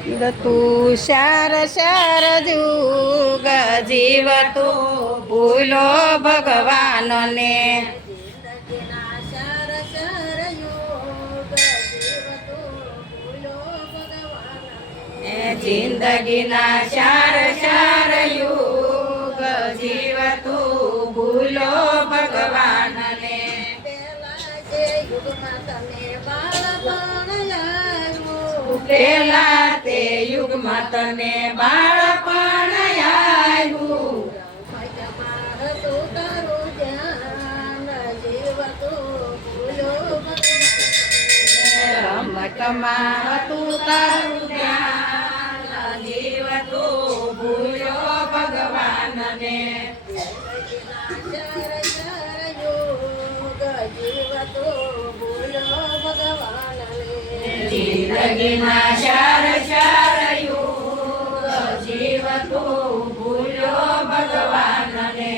તું શાર શાર જુગ જીવતું ભૂલો ભગવાનને જિંદગીના શાર શાર યુગ જીવતું ભૂલો ભગવાનને જિંદગીના શાર શાર યુગ જીવતું ભૂલો ભગવાનને પેલા જે યુગમાં તમે બાળપણ આવ્યું પેલા તે યુગમાં તને બાળપણ આવ્યું મજામાં હતું તારું ધ્યાન જીવતું ભૂલો ભગવાનને રમતમાં હતું તારું ધ્યાન જીવતું ભૂલો ભગવાનને જિંદગીના શાર શાર યુગ જીવતું ભૂલો ભગવાનને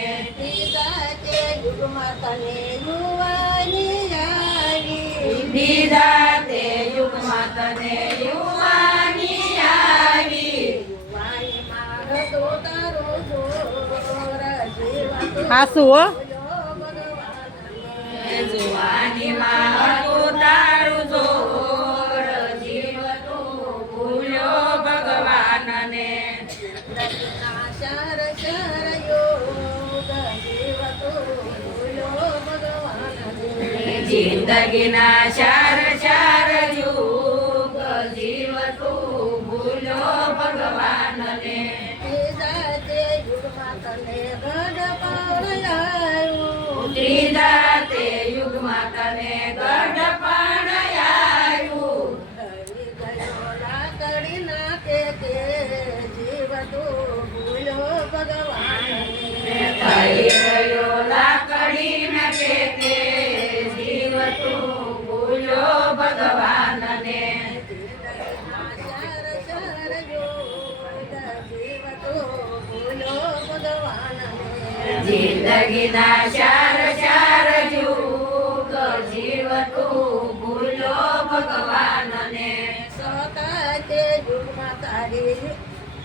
યુગમાં તને યુવાની આવી બીજા તે યુગમાં તને યુવાની આવી યુવાનીમાં હતો તારો જોર જીવતો હાસુ હો ભગવાનને જુવાનીમાં હતું તારું જોર જીવતું ભૂલો ભગવાનને જિંદગીના શાર શાર યોગ જીવતો ભૂલો ભગવાનને જિંદગીના શાર શાર યુગ જીવતું ભૂલો ભગવાનને ત્રીજા તે યુગમાં તને ગઢપણ આવ્યું ત્રીજા તે યુગમાં તને ગઢપણ આવ્યું ઢળી ગયો લાકડીના કે જીવતું ભૂલો ભગવાનને થઈ ગયો લાકડીને પેટે જીવતું ભૂલો ભગવાનને જિંદગીના શાર શાર યોગ જીવતું ભૂલો ભગવાનને જિંદગીના શાર શાર યુગ જીવતું ભૂલો ભગવાનને સોતા તે યુગમાં તારી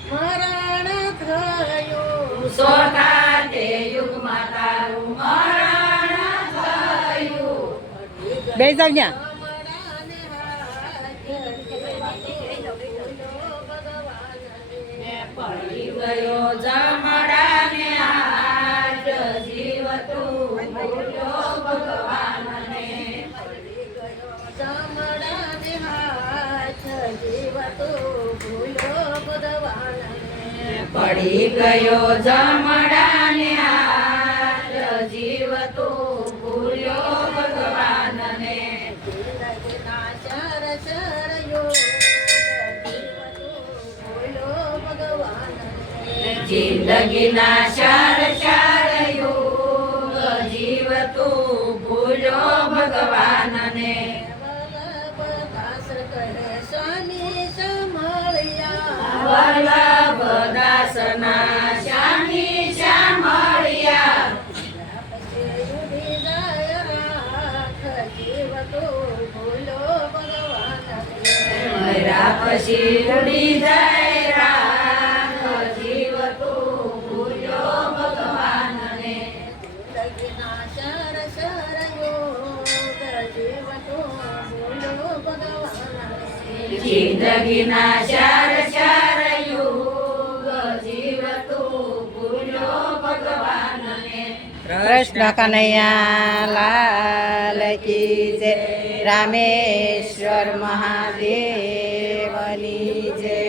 મરણ થયું સોતા તે યુગમાં તારું મરણ થયું બે જાવ પડી ગયો જમડાને હાથ જીવતું ભૂલો ભગવાનને પડી ગયો જમડાને હાથ જીવતું ભૂલો ભગવાનને જિંદગીના શાર શાર યુગ જીવતું ભૂલો ભગવાનને વલ્લભ દાસના શ્યામી શ્યામળિયા મર્યા પછી ઉડી જાય રાખ જીવતું ભૂલો ભગવાનને જિંદગીના શાર શાર યુગ જીવતું ભૂલો ભગવાનને કૃષ્ણ કનૈયા લાલ કી જય રામેશ્વર મહાદેવની જય